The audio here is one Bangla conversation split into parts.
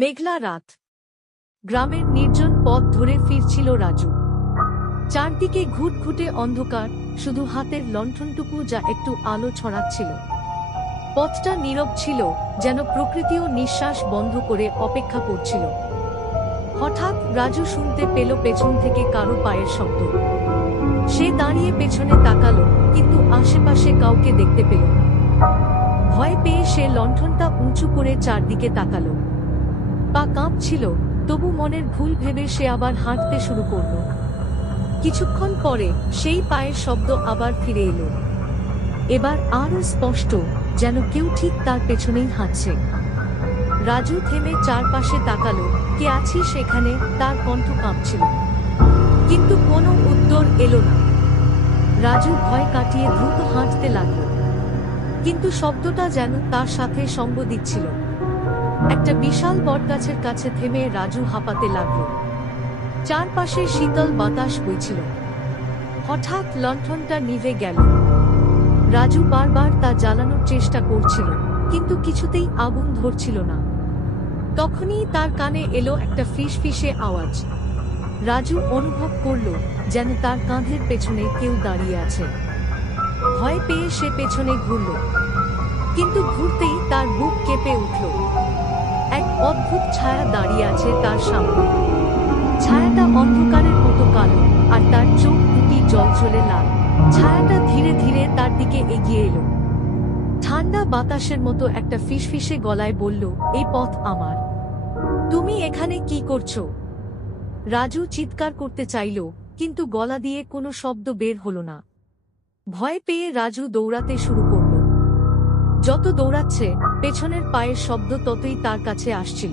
মেঘলা রাত। গ্রামের নির্জন পথ ধরে ফিরছিল রাজু। চারদিকে ঘুটঘুটে অন্ধকার, শুধু হাতের লণ্ঠনটুকু যা একটু আলো ছড়াচ্ছিল। পথটা নীরব ছিল, যেন প্রকৃতিও নিঃশ্বাস বন্ধ করে অপেক্ষা করছিল। হঠাৎ রাজু শুনতে পেল পেছন থেকে কারো পায়ের শব্দ। সে দাঁড়িয়ে পেছনে তাকালো, কিন্তু আশেপাশে কাউকে দেখতে পেল না। ভয় পেয়ে সে লণ্ঠনটা উঁচু করে চারদিকে তাকালো। পা কাঁপছিল, তবু মনের ভুল ভেবে সে আবার হাঁটতে শুরু করল। কিছুক্ষণ পরে সেই পায়ের শব্দ আবার ফিরে এলো। এবার আরো স্পষ্ট, যেন কেউ ঠিক তার পেছনেই হাঁটছে। রাজু থেমে চারপাশে তাকালো, কে আছিস সেখানে, তার কণ্ঠ কাঁপছিল। কিন্তু কোনো উত্তর এলো না। রাজু ভয় কাটিয়ে দ্রুত হাঁটতে লাগলো, কিন্তু শব্দটা যেন তার সাথে সঙ্গ দিচ্ছিল। একটা বিশাল বটগাছের কাছে থেমে রাজু হাঁপাতে লাগলো। চারপাশে শীতল বাতাস বইছিল। হঠাৎ লণ্ঠনটা নিভে গেল। রাজু বারবার তা জ্বালানোর চেষ্টা করছিল, কিন্তু কিছুতেই আগুন ধরছিল না। তখনই তার কানে এলো একটা ফিসফিসে আওয়াজ। রাজু অনুভব করল, যেন তার কাঁধের পেছনে কেউ দাঁড়িয়ে আছে। ভয় পেয়ে সে পেছনে ঘুরল, কিন্তু ঘুরতেই তার বুক কেঁপে উঠল। এক অদ্ভুত ছায়া দাঁড়িয়ে আছে তার সামনে। ছায়াটা অন্ধকারের মতো কালো, আর তার চোখ দুটি জ্বলজ্বলে লাল। ছায়াটা ধীরে ধীরে তার দিকে এগিয়ে এলো। ঠান্ডা বাতাসের মতো একটা ফিসফিসে গলায় বলল, এই পথ আমার। তুমি এখানে কি করছো? রাজু চিৎকার করতে চাইল, কিন্তু গলা দিয়ে কোনো শব্দ বের হলো না। ভয় পেয়ে রাজু দৌড়াতে শুরু করল। যত দৌড়াচ্ছে, পেছনের পায়ের শব্দ ততই তার কাছে আসছিল।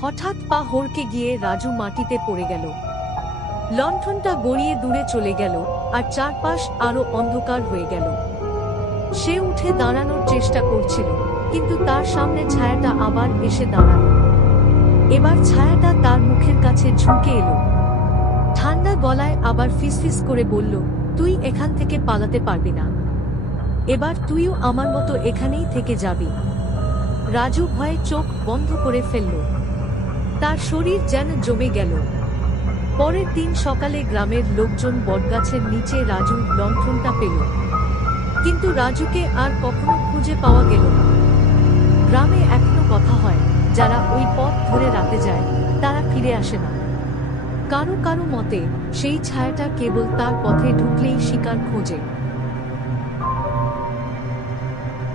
হঠাৎ পা হড়কে গিয়ে রাজু মাটিতে পড়ে গেল। লণ্ঠনটা গড়িয়ে দূরে চলে গেল, আর চারপাশ আরো অন্ধকার হয়ে গেল। সে উঠে দাঁড়ানোর চেষ্টা করছিল, কিন্তু তার সামনে ছায়াটা আবার এসে দাঁড়ালো। এবার ছায়াটা তার মুখের কাছে ঝুঁকে এলো। ঠান্ডা গলায় আবার ফিসফিস করে বলল, তুই এখান থেকে পালাতে পারবি না। এবার তুইও আমার মতো এখানেই থেকে যাবি। রাজু ভয়ে চোখ বন্ধ করে ফেলল। তার শরীর যেন জমে গেল। পরের দিন সকালে গ্রামের লোকজন বটগাছের নিচে রাজুর লণ্ঠনটা পেল, কিন্তু রাজুকে আর কখনো খুঁজে পাওয়া গেল না। গ্রামে এখনো কথা হয়, যারা ওই পথ ধরে রাতে যায়, তারা ফিরে আসে না। কারো কারো মতে সেই ছায়াটা কেবল তার পথে ঢুকলেই শিকার খোঁজে।